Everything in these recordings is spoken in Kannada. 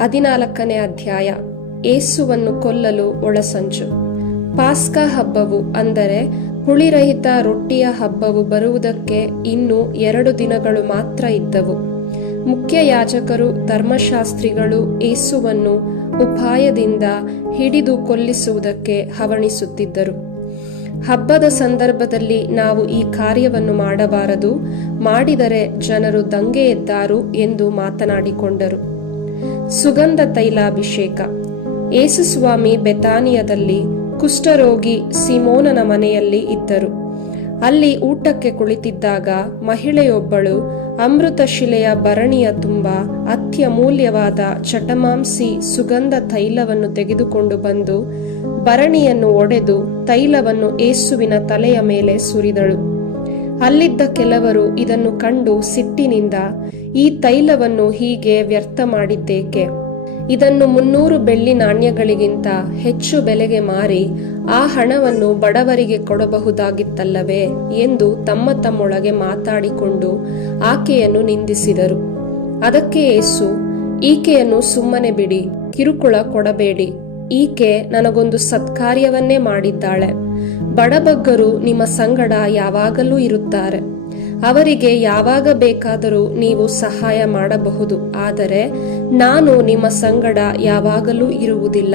ಹದಿನಾಲ್ಕನೇ ಅಧ್ಯಾಯ, ಏಸುವನ್ನು ಕೊಲ್ಲಲು ಒಳಸಂಚು. ಪಾಸ್ಕ ಹಬ್ಬವು ಅಂದರೆ ಹುಳಿರಹಿತ ರೊಟ್ಟಿಯ ಹಬ್ಬವು ಬರುವುದಕ್ಕೆ ಇನ್ನು ಎರಡು ದಿನಗಳು ಮಾತ್ರ ಇದ್ದವು. ಮುಖ್ಯ ಯಾಜಕರು ಧರ್ಮಶಾಸ್ತ್ರಿಗಳು ಏಸುವನ್ನು ಉಪಾಯದಿಂದ ಹಿಡಿದು ಕೊಲ್ಲಿಸುವುದಕ್ಕೆ ಹವಣಿಸುತ್ತಿದ್ದರು. ಹಬ್ಬದ ಸಂದರ್ಭದಲ್ಲಿ ನಾವು ಈ ಕಾರ್ಯವನ್ನು ಮಾಡಬಾರದು, ಮಾಡಿದರೆ ಜನರು ದಂಗೆ ಎದ್ದಾರು ಎಂದು ಮಾತನಾಡಿಕೊಂಡರು. ಸುಗಂಧ ತೈಲಾಭಿಷೇಕ. ಯೇಸುಸ್ವಾಮಿ ಬೆತಾನಿಯದಲ್ಲಿ ಕುಷ್ಠರೋಗಿ ಸಿಮೋನನ ಮನೆಯಲ್ಲಿ ಇದ್ದರು. ಅಲ್ಲಿ ಊಟಕ್ಕೆ ಕುಳಿತಿದ್ದಾಗ ಮಹಿಳೆಯೊಬ್ಬಳು ಅಮೃತ ಶಿಲೆಯ ಭರಣಿಯ ತುಂಬ ಅತ್ಯಮೂಲ್ಯವಾದ ಚಟಮಾಂಸಿ ಸುಗಂಧ ತೈಲವನ್ನು ತೆಗೆದುಕೊಂಡು ಬಂದು ಭರಣಿಯನ್ನು ಒಡೆದು ತೈಲವನ್ನು ಏಸುವಿನ ತಲೆಯ ಮೇಲೆ ಸುರಿದಳು. ಅಲ್ಲಿದ್ದ ಕೆಲವರು ಇದನ್ನು ಕಂಡು ಸಿಟ್ಟಿನಿಂದ, ಈ ತೈಲವನ್ನು ಹೀಗೆ ವ್ಯರ್ಥ ಮಾಡಿದ್ದೇಕೆ? ಇದನ್ನು ಮುನ್ನೂರು ಬೆಳ್ಳಿ ನಾಣ್ಯಗಳಿಗಿಂತ ಹೆಚ್ಚು ಬೆಲೆಗೆ ಮಾರಿ, ಆ ಹಣವನ್ನು ಬಡವರಿಗೆ ಕೊಡಬಹುದಾಗಿತ್ತಲ್ಲವೇ? ಎಂದು ತಮ್ಮ ತಮ್ಮೊಳಗೆ ಮಾತಾಡಿಕೊಂಡು ಆಕೆಯನ್ನು ನಿಂದಿಸಿದರು. ಅದಕ್ಕೆ ಏಸು ಈಕೆಯನ್ನು ಸುಮ್ಮನೆ ಬಿಡಿ, ಕಿರುಕುಳ ಕೊಡಬೇಡಿ. ಈಕೆ ನನಗೊಂದು ಸತ್ಕಾರ್ಯವನ್ನೇ ಮಾಡಿದ್ದಾಳೆ. ಬಡಬಗ್ಗರು ನಿಮ್ಮ ಸಂಗಡ ಯಾವಾಗಲೂ ಇರುತ್ತಾರೆ. ಅವರಿಗೆ ಯಾವಾಗ ಬೇಕಾದರೂ ನೀವು ಸಹಾಯ ಮಾಡಬಹುದು. ಆದರೆ ನಾನು ನಿಮ್ಮ ಸಂಗಡ ಯಾವಾಗಲೂ ಇರುವುದಿಲ್ಲ.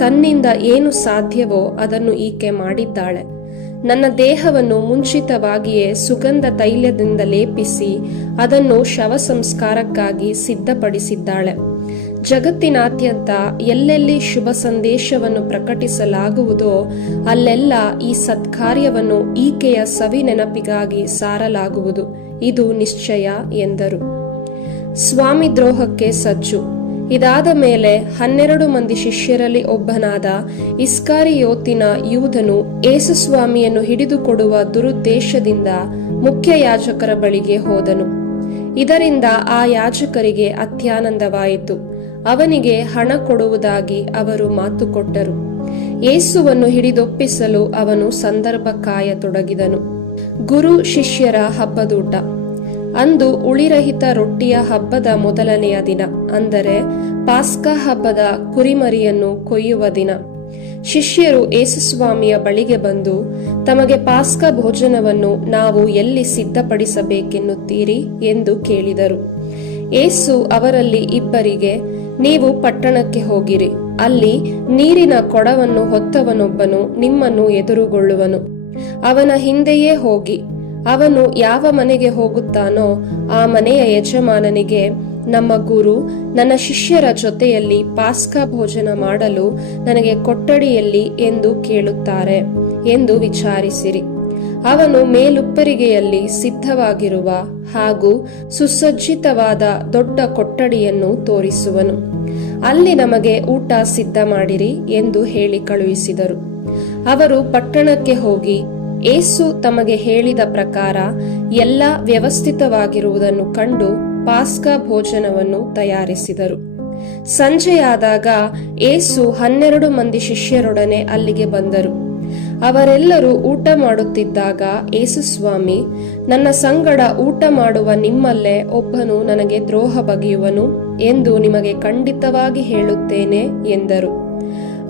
ತನ್ನಿಂದ ಏನು ಸಾಧ್ಯವೋ ಅದನ್ನು ಈಕೆ ಮಾಡಿದ್ದಾಳೆ. ನನ್ನ ದೇಹವನ್ನು ಮುಂಚಿತವಾಗಿಯೇ ಸುಗಂಧ ತೈಲದಿಂದ ಲೇಪಿಸಿ ಅದನ್ನು ಶವ ಸಂಸ್ಕಾರಕ್ಕಾಗಿ ಸಿದ್ಧಪಡಿಸಿದ್ದಾಳೆ. ಜಗತ್ತಿನಾದ್ಯಂತ ಎಲ್ಲೆಲ್ಲಿ ಶುಭ ಸಂದೇಶವನ್ನು ಪ್ರಕಟಿಸಲಾಗುವುದೋ ಅಲ್ಲೆಲ್ಲ ಈ ಸತ್ಕಾರ್ಯವನ್ನು ಈಕೆಯ ಸವಿ ನೆನಪಿಗಾಗಿ ಸಾರಲಾಗುವುದು. ಇದು ನಿಶ್ಚಯ ಎಂದರು. ಸ್ವಾಮಿ ದ್ರೋಹಕ್ಕೆ ಸಜ್ಜು. ಇದಾದ ಮೇಲೆ ಹನ್ನೆರಡು ಮಂದಿ ಶಿಷ್ಯರಲ್ಲಿ ಒಬ್ಬನಾದ ಇಸ್ಕಾರಿಯೋತಿನ ಯೂಧನು ಏಸುಸ್ವಾಮಿಯನ್ನು ಹಿಡಿದುಕೊಡುವ ದುರುದ್ದೇಶದಿಂದ ಮುಖ್ಯ ಯಾಜಕರ ಬಳಿಗೆ ಹೋದನು. ಇದರಿಂದ ಆ ಯಾಜಕರಿಗೆ ಅತ್ಯಾನಂದವಾಯಿತು. ಅವನಿಗೆ ಹಣ ಕೊಡುವುದಾಗಿ ಅವರು ಮಾತು ಕೊಟ್ಟರು. ಏಸುವನ್ನು ಹಿಡಿದೊಪ್ಪಿಸಲು ಅವನು ಸಂದರ್ಭ ಕಾಯತೊಡಗಿದನು ಗುರು ಶಿಷ್ಯರ ಹಬ್ಬದೂಟ. ಅಂದು ಉಳಿರಹಿತ ರೊಟ್ಟಿಯ ಹಬ್ಬದ ಮೊದಲನೆಯ ದಿನ, ಅಂದರೆ ಪಾಸ್ಕ ಹಬ್ಬದ ಕುರಿಮರಿಯನ್ನು ಕೊಯ್ಯುವ ದಿನ. ಶಿಷ್ಯರು ಯೇಸುಸ್ವಾಮಿಯ ಬಳಿಗೆ ಬಂದು, ತಮಗೆ ಪಾಸ್ಕ ಭೋಜನವನ್ನು ನಾವು ಎಲ್ಲಿ ಸಿದ್ಧಪಡಿಸಬೇಕೆನ್ನುತ್ತೀರಿ? ಎಂದು ಕೇಳಿದರು. ಏಸು ಅವರಲ್ಲಿ ಇಬ್ಬರಿಗೆ ನೀವು ಪಟ್ಟಣಕ್ಕೆ ಹೋಗಿರಿ. ಅಲ್ಲಿ ನೀರಿನ ಕೊಡವನ್ನು ಹೊತ್ತವನೊಬ್ಬನು ನಿಮ್ಮನ್ನು ಎದುರುಗೊಳ್ಳುವನು. ಅವನ ಹಿಂದೆಯೇ ಹೋಗಿ. ಅವನು ಯಾವ ಮನೆಗೆ ಹೋಗುತ್ತಾನೋ ಆ ಮನೆಯ ಯಜಮಾನನಿಗೆ, ನಮ್ಮ ಗುರು, ನನ್ನ ಶಿಷ್ಯರ ಜೊತೆಯಲ್ಲಿ ಪಾಸ್ಕಾ ಭೋಜನ ಮಾಡಲು ನನಗೆ ಕೊಠಡಿಯಲ್ಲಿ ಎಂದು ಕೇಳುತ್ತಾರೆ ಎಂದು ವಿಚಾರಿಸಿರಿ. ಅವನು ಮೇಲುಪ್ಪರಿಗೆಯಲ್ಲಿ ಸಿದ್ಧವಾಗಿರುವ ಹಾಗೂ ಸುಸಜ್ಜಿತವಾದ ದೊಡ್ಡ ಕೊಠಡಿಯನ್ನು ತೋರಿಸುವನು. ಅಲ್ಲಿ ನಮಗೆ ಊಟ ಸಿದ್ಧ ಮಾಡಿರಿ ಎಂದು ಹೇಳಿ ಕಳುಹಿಸಿದರು. ಅವರು ಪಟ್ಟಣಕ್ಕೆ ಹೋಗಿ ಏಸು ತಮಗೆ ಹೇಳಿದ ಪ್ರಕಾರ ಎಲ್ಲ ವ್ಯವಸ್ಥಿತವಾಗಿರುವುದನ್ನು ಕಂಡು ಪಾಸ್ಕಾ ಭೋಜನವನ್ನು ತಯಾರಿಸಿದರು. ಸಂಜೆಯಾದಾಗ ಏಸು ಹನ್ನೆರಡು ಮಂದಿ ಶಿಷ್ಯರೊಡನೆ ಅಲ್ಲಿಗೆ ಬಂದರು. ಅವರೆಲ್ಲರೂ ಊಟ ಮಾಡುತ್ತಿದ್ದಾಗ ಏಸುಸ್ವಾಮಿ ನನ್ನ ಸಂಗಡ ಊಟ ಮಾಡುವ ನಿಮ್ಮಲ್ಲೇ ಒಬ್ಬನು ನನಗೆ ದ್ರೋಹ ಬಗೆಯುವನು ಎಂದು ನಿಮಗೆ ಖಂಡಿತವಾಗಿ ಹೇಳುತ್ತೇನೆ ಎಂದರು.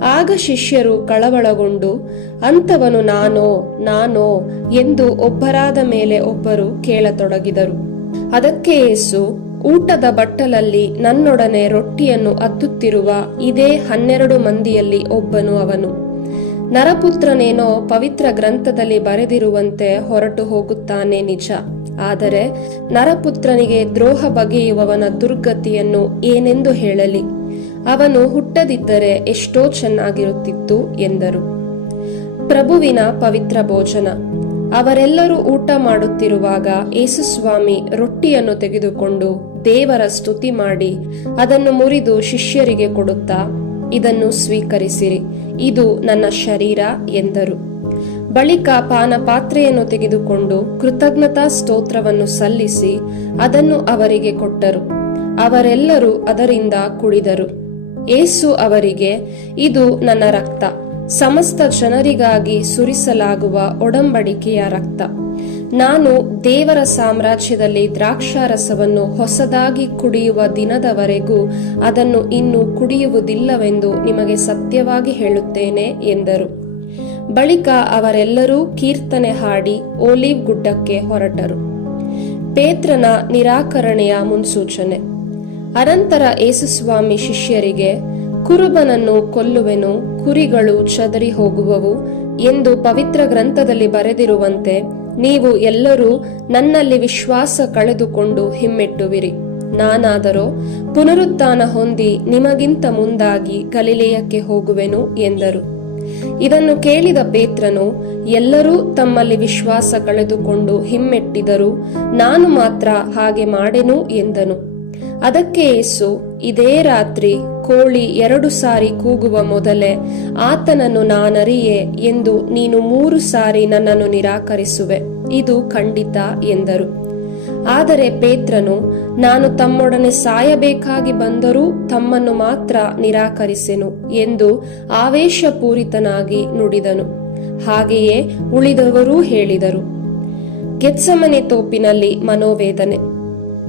ಆಗ ಶಿಷ್ಯರು ಕಳವಳಗೊಂಡು ಅಂತವನು ನಾನೋ ನಾನೋ ಎಂದು ಒಬ್ಬರಾದ ಮೇಲೆ ಒಬ್ಬರು ಕೇಳತೊಡಗಿದರು. ಅದಕ್ಕೆ ಏಸು, ಊಟದ ಬಟ್ಟಲಲ್ಲಿ ನನ್ನೊಡನೆ ರೊಟ್ಟಿಯನ್ನು ಅತ್ತುತ್ತಿರುವ ಇದೇ ಹನ್ನೆರಡು ಮಂದಿಯಲ್ಲಿ ಒಬ್ಬನು ಅವನು. ನರಪುತ್ರನೇನೋ ಪವಿತ್ರ ಗ್ರಂಥದಲ್ಲಿ ಬರೆದಿರುವಂತೆ ಹೊರಟು ಹೋಗುತ್ತಾನೆ ನಿಜ. ಆದರೆ ನರಪುತ್ರನಿಗೆ ದ್ರೋಹ ಬಗೆಯುವವನ ದುರ್ಗತಿಯನ್ನು ಏನೆಂದು ಹೇಳಲಿ? ಅವನು ಹುಟ್ಟದಿದ್ದರೆ ಎಷ್ಟೋ ಚೆನ್ನಾಗಿರುತ್ತಿತ್ತು ಎಂದರು. ಪ್ರಭುವಿನ ಪವಿತ್ರ ಭೋಜನ. ಅವರೆಲ್ಲರೂ ಊಟ ಮಾಡುತ್ತಿರುವಾಗ ಯೇಸುಸ್ವಾಮಿ ರೊಟ್ಟಿಯನ್ನು ತೆಗೆದುಕೊಂಡು ದೇವರ ಸ್ತುತಿ ಮಾಡಿ ಅದನ್ನು ಮುರಿದು ಶಿಷ್ಯರಿಗೆ ಕೊಡುತ್ತಾ ಇದನ್ನು ಸ್ವೀಕರಿಸಿರಿ. ಇದು ನನ್ನ ಶರೀರ ಎಂದರು. ಬಳಿಕ ಪಾನ ಪಾತ್ರೆಯನ್ನು ತೆಗೆದುಕೊಂಡು ಕೃತಜ್ಞತಾ ಸ್ತೋತ್ರವನ್ನು ಸಲ್ಲಿಸಿ ಅದನ್ನು ಅವರಿಗೆ ಕೊಟ್ಟರು. ಅವರೆಲ್ಲರೂ ಅದರಿಂದ ಕುಡಿದರು. ಏಸು ಅವರಿಗೆ, ಇದು ನನ್ನ ರಕ್ತ. ಸಮಸ್ತ ಜನರಿಗಾಗಿ ಸುರಿಸಲಾಗುವ ಒಡಂಬಡಿಕೆಯ ರಕ್ತ. ನಾನು ದೇವರ ಸಾಮ್ರಾಜ್ಯದಲ್ಲಿ ದ್ರಾಕ್ಷಾರಸವನ್ನು ಹೊಸದಾಗಿ ಕುಡಿಯುವ ದಿನದವರೆಗೂ ಅದನ್ನು ಇನ್ನು ಕುಡಿಯುವುದಿಲ್ಲವೆಂದು ನಿಮಗೆ ಸತ್ಯವಾಗಿ ಹೇಳುತ್ತೇನೆ ಎಂದರು. ಬಳಿಕ ಅವರೆಲ್ಲರೂ ಕೀರ್ತನೆ ಹಾಡಿ ಓಲಿವ್ ಗುಡ್ಡಕ್ಕೆ ಹೊರಟರು. ಪೇತ್ರನ ನಿರಾಕರಣೆಯ ಮುನ್ಸೂಚನೆ. ಅನಂತರ ಯೇಸುಸ್ವಾಮಿ ಶಿಷ್ಯರಿಗೆ, ಕುರುಬನನ್ನು ಕೊಲ್ಲುವೆನು, ಕುರಿಗಳು ಚದರಿ ಹೋಗುವವು ಎಂದು ಪವಿತ್ರ ಗ್ರಂಥದಲ್ಲಿ ಬರೆದಿರುವಂತೆ ನೀವು ಎಲ್ಲರೂ ನನ್ನಲ್ಲಿ ವಿಶ್ವಾಸ ಕಳೆದುಕೊಂಡು ಹಿಮ್ಮೆಟ್ಟುವಿರಿ. ನಾನಾದರೋ ಪುನರುತ್ಥಾನ ಹೊಂದಿ ನಿಮಗಿಂತ ಮುಂದಾಗಿ ಗಲಿಲೆಯಕ್ಕೆ ಹೋಗುವೆನು ಎಂದರು. ಇದನ್ನು ಕೇಳಿದ ಪೇತ್ರನು, ಎಲ್ಲರೂ ತಮ್ಮಲ್ಲಿ ವಿಶ್ವಾಸ ಕಳೆದುಕೊಂಡು ಹಿಮ್ಮೆಟ್ಟಿದರು, ನಾನು ಮಾತ್ರ ಹಾಗೆ ಮಾಡೆನು ಎಂದನು. ಅದಕ್ಕೆ ಯೇಸು, ಇದೇ ರಾತ್ರಿ ಕೋಳಿ ಎರಡು ಸಾರಿ ಕೂಗುವ ಮೊದಲೇ, ಆತನನ್ನು ನಾನರಿಯೆ ಎಂದು ನೀನು ಮೂರು ಸಾರಿ ನನ್ನನ್ನು ನಿರಾಕರಿಸುವೆ. ಇದು ಖಂಡಿತ ಎಂದರು. ಆದರೆ ಪೇತ್ರನು, ನಾನು ತಮ್ಮೊಡನೆ ಸಾಯಬೇಕಾಗಿ ಬಂದರೂ ತಮ್ಮನ್ನು ಮಾತ್ರ ನಿರಾಕರಿಸೆನು ಎಂದು ಆವೇಶಪೂರಿತನಾಗಿ ನುಡಿದನು. ಹಾಗೆಯೇ ಉಳಿದವರೂ ಹೇಳಿದರು. ಗೆತ್ಸಮನೆ ತೋಪಿನಲ್ಲಿ ಮನೋವೇದನೆ.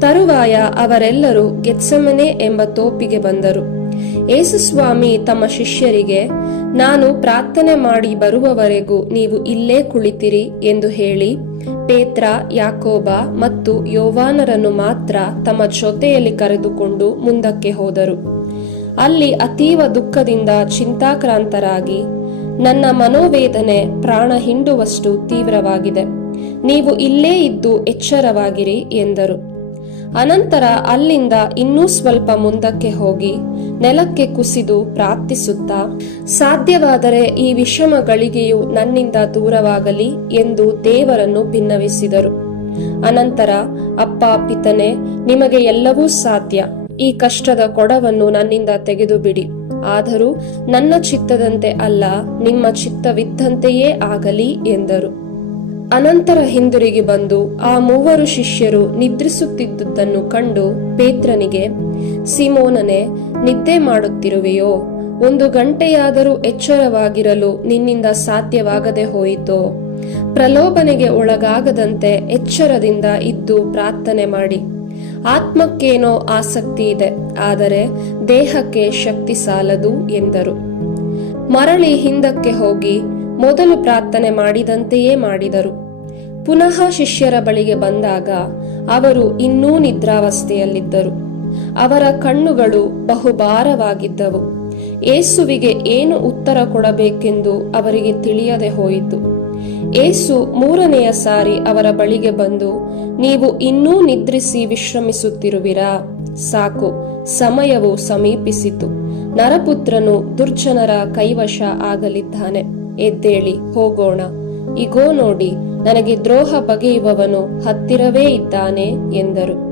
ತರುವಾಯ ಅವರೆಲ್ಲರೂ ಗೆತ್ಸಮನೆ ಎಂಬ ತೋಪಿಗೆ ಬಂದರು. ಏಸುಸ್ವಾಮಿ ತಮ್ಮ ಶಿಷ್ಯರಿಗೆ, ನಾನು ಪ್ರಾರ್ಥನೆ ಮಾಡಿ ಬರುವವರೆಗೂ ನೀವು ಇಲ್ಲೇ ಕುಳಿತಿರಿ ಎಂದು ಹೇಳಿ, ಪೇತ್ರ, ಯಾಕೋಬ ಮತ್ತು ಯೋವಾನರನ್ನು ಮಾತ್ರ ತಮ್ಮ ಜೊತೆಯಲ್ಲಿ ಕರೆದುಕೊಂಡು ಮುಂದಕ್ಕೆ ಹೋದರು. ಅಲ್ಲಿ ಅತೀವ ದುಃಖದಿಂದ ಚಿಂತಾಕ್ರಾಂತರಾಗಿ, ನನ್ನ ಮನೋವೇದನೆ ಪ್ರಾಣ ಹಿಂಡುವಷ್ಟು ತೀವ್ರವಾಗಿದೆ. ನೀವು ಇಲ್ಲೇ ಇದ್ದು ಎಚ್ಚರವಾಗಿರಿ ಎಂದರು. ಅನಂತರ ಅಲ್ಲಿಂದ ಇನ್ನೂ ಸ್ವಲ್ಪ ಮುಂದಕ್ಕೆ ಹೋಗಿ ನೆಲಕ್ಕೆ ಕುಸಿದು ಪ್ರಾರ್ಥಿಸುತ್ತಾ, ಸಾಧ್ಯವಾದರೆ ಈ ವಿಷಮ ಗಳಿಗೆಯು ನನ್ನಿಂದ ದೂರವಾಗಲಿ ಎಂದು ದೇವರನ್ನು ಭಿನ್ನವಿಸಿದರು ಅನಂತರ, ಅಪ್ಪ ಪಿತನೆ, ನಿಮಗೆ ಎಲ್ಲವೂ ಸಾಧ್ಯ. ಈ ಕಷ್ಟದ ಕೊಡವನ್ನು ನನ್ನಿಂದ ತೆಗೆದು ಬಿಡಿ ಆದರೂ ನನ್ನ ಚಿತ್ತದಂತೆ ಅಲ್ಲ, ನಿಮ್ಮ ಚಿತ್ತವಿದ್ದಂತೆಯೇ ಆಗಲಿ ಎಂದರು. ಅನಂತರ ಹಿಂದಿರುಗಿ ಬಂದು ಆ ಮೂವರು ಶಿಷ್ಯರು ನಿದ್ರಿಸುತ್ತಿದ್ದುದನ್ನು ಕಂಡು ಪೇತ್ರನಿಗೆ, ಸಿಮೋನನೆ, ನಿದ್ದೆ ಮಾಡುತ್ತಿರುವೆಯೋ? ಒಂದು ಗಂಟೆಯಾದರೂ ಎಚ್ಚರವಾಗಿರಲು ನಿನ್ನಿಂದ ಸಾಧ್ಯವಾಗದೆ ಹೋಯಿತೋ? ಪ್ರಲೋಭನೆಗೆ ಒಳಗಾಗದಂತೆ ಎಚ್ಚರದಿಂದ ಇದ್ದು ಪ್ರಾರ್ಥನೆ ಮಾಡಿ. ಆತ್ಮಕ್ಕೇನೋ ಆಸಕ್ತಿ ಇದೆ, ಆದರೆ ದೇಹಕ್ಕೆ ಶಕ್ತಿ ಸಾಲದು ಎಂದರು. ಮರಳಿ ಹಿಂದಕ್ಕೆ ಹೋಗಿ ಮೊದಲು ಪ್ರಾರ್ಥನೆ ಮಾಡಿದಂತೆಯೇ ಮಾಡಿದರು. ಪುನಃ ಶಿಷ್ಯರ ಬಳಿಗೆ ಬಂದಾಗ ಅವರು ಇನ್ನೂ ನಿದ್ರಾವಸ್ಥೆಯಲ್ಲಿದ್ದರು. ಅವರ ಕಣ್ಣುಗಳು ಬಹುಭಾರವಾಗಿದ್ದವು. ಏಸುವಿಗೆ ಏನು ಉತ್ತರ ಕೊಡಬೇಕೆಂದು ಅವರಿಗೆ ತಿಳಿಯದೆ ಹೋಯಿತು. ಏಸು ಮೂರನೆಯ ಸಾರಿ ಅವರ ಬಳಿಗೆ ಬಂದು, ನೀವು ಇನ್ನೂ ನಿದ್ರಿಸಿ ವಿಶ್ರಮಿಸುತ್ತಿರುವಿರಾ? ಸಾಕು, ಸಮಯವು ಸಮೀಪಿಸಿತು. ನರಪುತ್ರನು ದುರ್ಜನರ ಕೈವಶ ಆಗಲಿದ್ದಾನೆ. ಎದ್ದೇಳಿ ಹೋಗೋಣ. ಇಗೋ ನೋಡಿ, ನನಗೆ ದ್ರೋಹ ಬಗೆಯುವವನು ಹತ್ತಿರವೇ ಇದ್ದಾನೆ ಎಂದರು.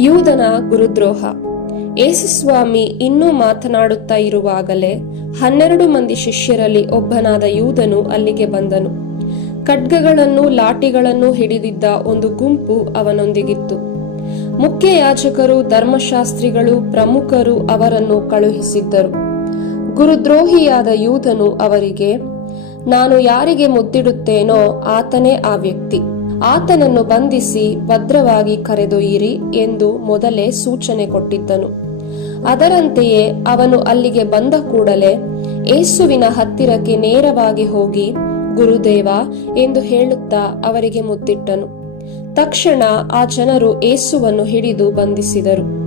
ಯೂದನ ಗುರುದ್ರೋಹ. ಯೇಸುಸ್ವಾಮಿ ಇನ್ನೂ ಮಾತನಾಡುತ್ತಾ ಇರುವಾಗಲೇ ಹನ್ನೆರಡು ಮಂದಿ ಶಿಷ್ಯರಲ್ಲಿ ಒಬ್ಬನಾದ ಯೂದನು ಅಲ್ಲಿಗೆ ಬಂದನು. ಖಡ್ಗಗಳನ್ನು, ಲಾಠಿಗಳನ್ನು ಹಿಡಿದಿದ್ದ ಒಂದು ಗುಂಪು ಅವನೊಂದಿಗಿತ್ತು. ಮುಖ್ಯ ಯಾಜಕರು ಧರ್ಮಶಾಸ್ತ್ರಿಗಳು, ಪ್ರಮುಖರು ಅವರನ್ನು ಕಳುಹಿಸಿದ್ದರು. ಗುರುದ್ರೋಹಿಯಾದ ಯೂದನು ಅವರಿಗೆ ನಾನು ಯಾರಿಗೆ ಮುದ್ದಿಡುತ್ತೇನೋ ಆತನೇ ಆ ವ್ಯಕ್ತಿ. ಆತನನ್ನು ಬಂಧಿಸಿ ಭದ್ರವಾಗಿ ಕರೆದೊಯ್ಯಿರಿ ಎಂದು ಮೊದಲೇ ಸೂಚನೆ ಕೊಟ್ಟಿದ್ದನು. ಅದರಂತೆಯೇ ಅವನು ಅಲ್ಲಿಗೆ ಬಂದ ಕೂಡಲೇ ಏಸುವಿನ ಹತ್ತಿರಕ್ಕೆ ನೇರವಾಗಿ ಹೋಗಿ, ಗುರುದೇವ ಎಂದು ಹೇಳುತ್ತಾ ಅವರಿಗೆ ಮುದ್ದಿಟ್ಟನು. ತಕ್ಷಣ ಆ ಜನರು ಏಸುವನ್ನು ಹಿಡಿದು ಬಂಧಿಸಿದರು.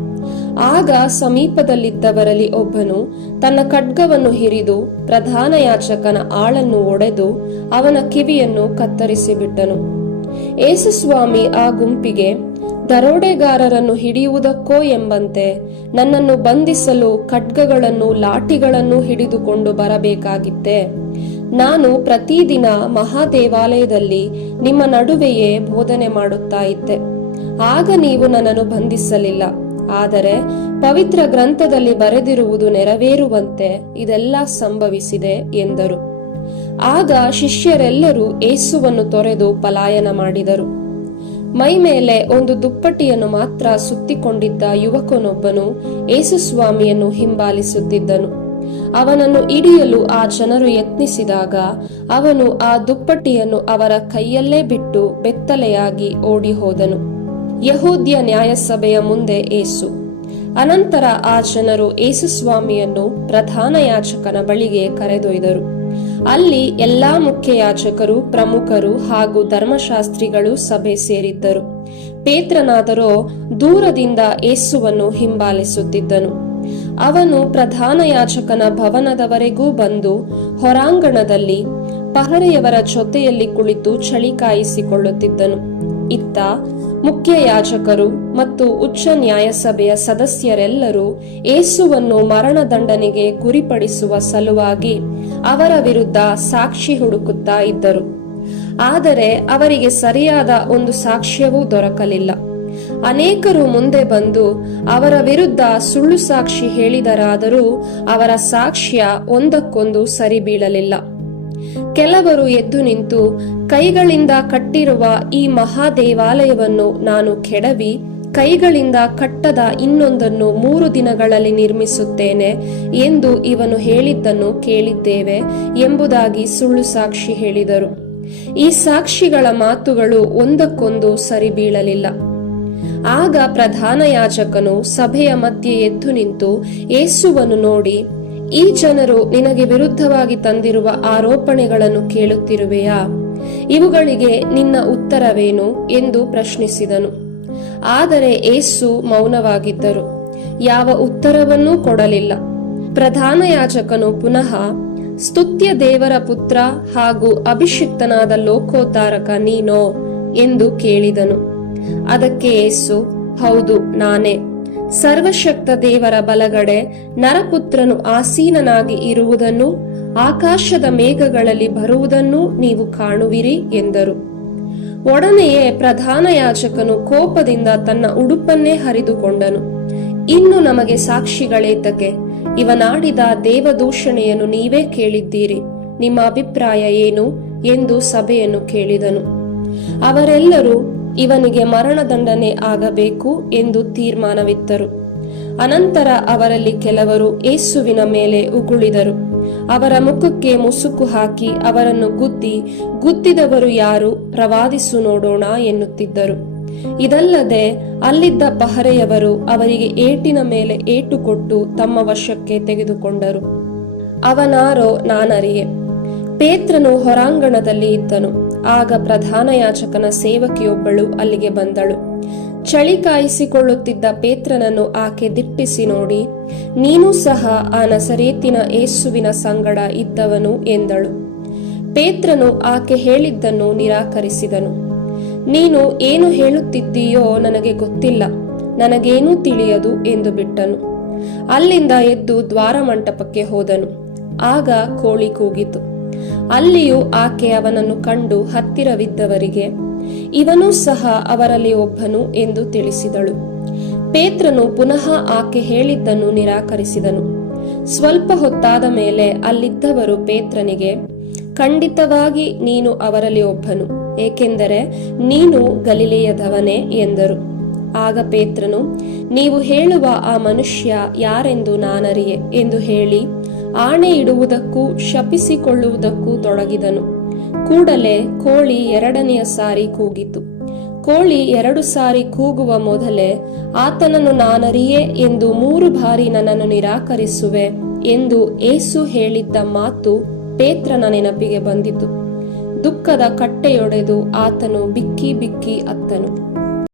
ಆಗ ಸಮೀಪದಲ್ಲಿದ್ದವರಲ್ಲಿ ಒಬ್ಬನು ತನ್ನ ಖಡ್ಗವನ್ನು ಹಿರಿದು ಪ್ರಧಾನ ಯಾಚಕನ ಆಳನ್ನು ಒಡೆದು ಅವನ ಕಿವಿಯನ್ನು ಕತ್ತರಿಸಿಬಿಟ್ಟನು ಏಸುಸ್ವಾಮಿ ಆ ಗುಂಪಿಗೆ, ದರೋಡೆಗಾರರನ್ನು ಹಿಡಿಯುವುದಕ್ಕೋ ಎಂಬಂತೆ ನನ್ನನ್ನು ಬಂಧಿಸಲು ಖಡ್ಗಗಳನ್ನು ಲಾಠಿಗಳನ್ನು ಹಿಡಿದುಕೊಂಡು ಬರಬೇಕಾಗಿತ್ತೆ. ನಾನು ಪ್ರತಿದಿನ ಮಹಾದೇವಾಲಯದಲ್ಲಿ ನಿಮ್ಮ ನಡುವೆಯೇ ಬೋಧನೆ ಮಾಡುತ್ತಾ ಇದ್ದೆ. ಆಗ ನೀವು ನನ್ನನ್ನು ಬಂಧಿಸಲಿಲ್ಲ. ಆದರೆ ಪವಿತ್ರ ಗ್ರಂಥದಲ್ಲಿ ಬರೆದಿರುವುದು ನೆರವೇರುವಂತೆ ಇದೆಲ್ಲ ಸಂಭವಿಸಿದೆ ಎಂದರು. ಆಗ ಶಿಷ್ಯರೆಲ್ಲರೂ ಏಸುವನ್ನು ತೊರೆದು ಪಲಾಯನ ಮಾಡಿದರು. ಮೈ ಮೇಲೆ ಒಂದು ದುಪ್ಪಟ್ಟಿಯನ್ನು ಮಾತ್ರ ಸುತ್ತಿಕೊಂಡಿದ್ದ ಯುವಕನೊಬ್ಬನು ಏಸುಸ್ವಾಮಿಯನ್ನು ಹಿಂಬಾಲಿಸುತ್ತಿದ್ದನು. ಅವನನ್ನು ಹಿಡಿಯಲು ಆ ಜನರು ಯತ್ನಿಸಿದಾಗ ಅವನು ಆ ದುಪ್ಪಟ್ಟಿಯನ್ನು ಅವರ ಕೈಯಲ್ಲೇ ಬಿಟ್ಟು ಬೆತ್ತಲೆಯಾಗಿ ಓಡಿ ಹೋದನು ಯಹೂದ್ಯ ನ್ಯಾಯಸಭೆಯ ಮುಂದೆ ಏಸು. ಅನಂತರ ಆ ಜನರು ಏಸುಸ್ವಾಮಿಯನ್ನು ಪ್ರಧಾನ ಯಾಚಕನ ಬಳಿಗೆ ಕರೆದೊಯ್ದರು. ಅಲ್ಲಿ ಎಲ್ಲಾ ಮುಖ್ಯ ಯಾಚಕರು ಪ್ರಮುಖರು ಹಾಗೂ ಧರ್ಮಶಾಸ್ತ್ರಿಗಳು ಸಭೆ ಸೇರಿದ್ದರು. ಪೇತ್ರನಾದರೋ ದೂರದಿಂದ ಏಸುವನ್ನು ಹಿಂಬಾಲಿಸುತ್ತಿದ್ದನು. ಅವನು ಪ್ರಧಾನ ಯಾಚಕನ ಭವನದವರೆಗೂ ಬಂದು ಹೊರಾಂಗಣದಲ್ಲಿ ಪಹರೆಯವರ ಜೊತೆಯಲ್ಲಿ ಕುಳಿತು ಚಳಿ ಕಾಯಿಸಿಕೊಳ್ಳುತ್ತಿದ್ದನು. ಇತ್ತ ಮುಖ್ಯ ಯಾಜಕರು ಮತ್ತು ಉಚ್ಚ ನ್ಯಾಯಸಭೆಯ ಸದಸ್ಯರೆಲ್ಲರೂ ಏಸುವನ್ನು ಮರಣದಂಡನೆಗೆ ಗುರಿಪಡಿಸುವ ಸಲುವಾಗಿ ಅವರ ವಿರುದ್ಧ ಸಾಕ್ಷಿ ಹುಡುಕುತ್ತಾ ಇದ್ದರು. ಆದರೆ ಅವರಿಗೆ ಸರಿಯಾದ ಒಂದು ಸಾಕ್ಷ್ಯವೂ ದೊರಕಲಿಲ್ಲ. ಅನೇಕರು ಮುಂದೆ ಬಂದು ಅವರ ವಿರುದ್ಧ ಸುಳ್ಳು ಸಾಕ್ಷಿ ಹೇಳಿದರಾದರೂ ಅವರ ಸಾಕ್ಷ್ಯ ಒಂದಕ್ಕೊಂದು ಸರಿ ಬೀಳಲಿಲ್ಲ ಕೆಲವರು ಎದ್ದು ನಿಂತು ಕೈಗಳಿಂದ ಕಟ್ಟಿರುವ ಈ ಮಹಾದೇವಾಲಯವನ್ನು ನಾನು ಕೆಡವಿ, ಕೈಗಳಿಂದ ಕಟ್ಟದ ಇನ್ನೊಂದನ್ನು ಮೂರು ದಿನಗಳಲ್ಲಿ ನಿರ್ಮಿಸುತ್ತೇನೆ ಎಂದು ಇವನು ಹೇಳಿದ್ದನ್ನು ಕೇಳಿದ್ದೇವೆ ಎಂಬುದಾಗಿ ಸುಳ್ಳು ಸಾಕ್ಷಿ ಹೇಳಿದರು. ಈ ಸಾಕ್ಷಿಗಳ ಮಾತುಗಳು ಒಂದಕ್ಕೊಂದು ಸರಿ ಬೀಳಲಿಲ್ಲ ಆಗ ಪ್ರಧಾನ ಯಾಜಕನು ಸಭೆಯ ಮಧ್ಯೆ ಎದ್ದು ನಿಂತು ಏಸುವನ್ನು ನೋಡಿ ಈ ಜನರು ನಿನಗೆ ವಿರುದ್ಧವಾಗಿ ತಂದಿರುವ ಆರೋಪಣೆಗಳನ್ನು ಕೇಳುತ್ತಿರುವೆಯಾ? ಇವುಗಳಿಗೆ ನಿನ್ನ ಉತ್ತರವೇನು ಎಂದು ಪ್ರಶ್ನಿಸಿದನು. ಆದರೆ ಏಸು ಮೌನವಾಗಿದ್ದರು. ಯಾವ ಉತ್ತರವನ್ನೂ ಕೊಡಲಿಲ್ಲ. ಪ್ರಧಾನ ಯಾಜಕನು ಪುನಃ, ಸ್ತುತ್ಯ ದೇವರ ಪುತ್ರ ಹಾಗೂ ಅಭಿಷಿಕ್ತನಾದ ಲೋಕೋದ್ಧಾರಕ ನೀನೋ? ಎಂದು ಕೇಳಿದನು. ಅದಕ್ಕೆ ಏಸು ಹೌದು, ನಾನೇ. ಸರ್ವಶಕ್ತ ದೇವರ ಬಲಗಡೆ ನರಪುತ್ರನು ಆಸೀನನಾಗಿ ಇರುವುದನ್ನು, ಆಕಾಶದ ಮೇಘಗಳಲ್ಲಿ ಬರುವುದನ್ನು ನೀವು ಕಾಣುವಿರಿ ಎಂದರು. ಒಡನೆಯೇ ಪ್ರಧಾನ ಯಾಜಕನು ಕೋಪದಿಂದ ತನ್ನ ಉಡುಪನ್ನೇ ಹರಿದುಕೊಂಡನು. ಇನ್ನು ನಮಗೆ ಸಾಕ್ಷಿಗಳೇತಕ್ಕೆ, ಇವನಾಡಿದ ದೇವದೂಷಣೆಯನ್ನು ನೀವೇ ಕೇಳಿದ್ದೀರಿ, ನಿಮ್ಮ ಅಭಿಪ್ರಾಯ ಏನು? ಎಂದು ಸಭೆಯನ್ನು ಕೇಳಿದನು. ಅವರೆಲ್ಲರೂ ಇವನಿಗೆ ಮರಣದಂಡನೆ ಆಗಬೇಕು ಎಂದು ತೀರ್ಮಾನವಿತ್ತರು. ಅನಂತರ ಅವರಲ್ಲಿ ಕೆಲವರು ಏಸುವಿನ ಮೇಲೆ ಉಗುಳಿದರು. ಅವರ ಮುಖಕ್ಕೆ ಮುಸುಕು ಹಾಕಿ ಅವರನ್ನು ಗುದ್ದಿ, ಗುದ್ದಿದವರು ಯಾರು ಪ್ರವಾದಿಸು ನೋಡೋಣ ಎನ್ನುತ್ತಿದ್ದರು. ಇದಲ್ಲದೆ ಅಲ್ಲಿದ್ದ ಪಹರೆಯವರು ಅವರಿಗೆ ಏಟಿನ ಮೇಲೆ ಏಟು ಕೊಟ್ಟು ತಮ್ಮ ವಶಕ್ಕೆ ತೆಗೆದುಕೊಂಡರು. ಅವನಾರೋ ನಾನರಿಯೆ. ಪೇತ್ರನು ಹೊರಾಂಗಣದಲ್ಲಿ ಇದ್ದನು. ಆಗ ಪ್ರಧಾನ ಯಾಚಕನ ಸೇವಕಿಯೊಬ್ಬಳು ಅಲ್ಲಿಗೆ ಬಂದಳು. ಚಳಿ ಕಾಯಿಸಿಕೊಳ್ಳುತ್ತಿದ್ದ ಪೇತ್ರನನ್ನು ಆಕೆ ದಿಟ್ಟಿಸಿ ನೋಡಿ, ನೀನು ಸಹ ಆ ನಸರೇತಿನ ಏಸುವಿನ ಸಂಗಡ ಇದ್ದವನು ಎಂದಳು. ಪೇತ್ರನು ಆಕೆ ಹೇಳಿದ್ದನ್ನು ನಿರಾಕರಿಸಿದನು. ನೀನು ಏನು ಹೇಳುತ್ತಿದ್ದೀಯೋ ನನಗೆ ಗೊತ್ತಿಲ್ಲ, ನನಗೇನೂ ತಿಳಿಯದು ಎಂದು ಬಿಟ್ಟನು. ಅಲ್ಲಿಂದ ಎದ್ದು ದ್ವಾರ ಮಂಟಪಕ್ಕೆ ಹೋದನು. ಆಗ ಕೋಳಿ ಕೂಗಿತು. ಅಲ್ಲಿಯೂ ಆಕೆ ಅವನನ್ನು ಕಂಡು ಹತ್ತಿರವಿದ್ದವರಿಗೆ, ಇವನೂ ಸಹ ಅವರಲ್ಲಿ ಒಬ್ಬನು ಎಂದು ತಿಳಿಸಿದಳು. ಪೇತ್ರನು ಪುನಃ ಆಕೆ ಹೇಳಿದ್ದನ್ನು ನಿರಾಕರಿಸಿದನು. ಸ್ವಲ್ಪ ಹೊತ್ತಾದ ಮೇಲೆ ಅಲ್ಲಿದ್ದವರು ಪೇತ್ರನಿಗೆ, ಖಂಡಿತವಾಗಿ ನೀನು ಅವರಲ್ಲಿ ಒಬ್ಬನು, ಏಕೆಂದರೆ ನೀನು ಗಲಿಲೆಯದವನೇ ಎಂದರು. ಆಗ ಪೇತ್ರನು, ನೀವು ಹೇಳುವ ಆ ಮನುಷ್ಯ ಯಾರೆಂದು ನಾನರಿಯೆ ಎಂದು ಹೇಳಿ ಆಣೆ ಇಡುವುದಕ್ಕೂ ಶಪಿಸಿಕೊಳ್ಳುವುದಕ್ಕೂ ತೊಡಗಿದನು. ಕೂಡಲೇ ಕೋಳಿ ಎರಡನೆಯ ಸಾರಿ ಕೂಗಿತು. ಕೋಳಿ ಎರಡು ಸಾರಿ ಕೂಗುವ ಮೊದಲೇ, ಆತನನ್ನು ನಾನರಿಯೇ ಎಂದು ಮೂರು ಬಾರಿ ನನ್ನನ್ನು ನಿರಾಕರಿಸುವೆ ಎಂದು ಏಸು ಹೇಳಿದ್ದ ಮಾತು ಪೇತ್ರನ ನೆನಪಿಗೆ ಬಂದಿತು. ದುಃಖದ ಕಟ್ಟೆಯೊಡೆದು ಆತನು ಬಿಕ್ಕಿ ಬಿಕ್ಕಿ ಅತ್ತನು.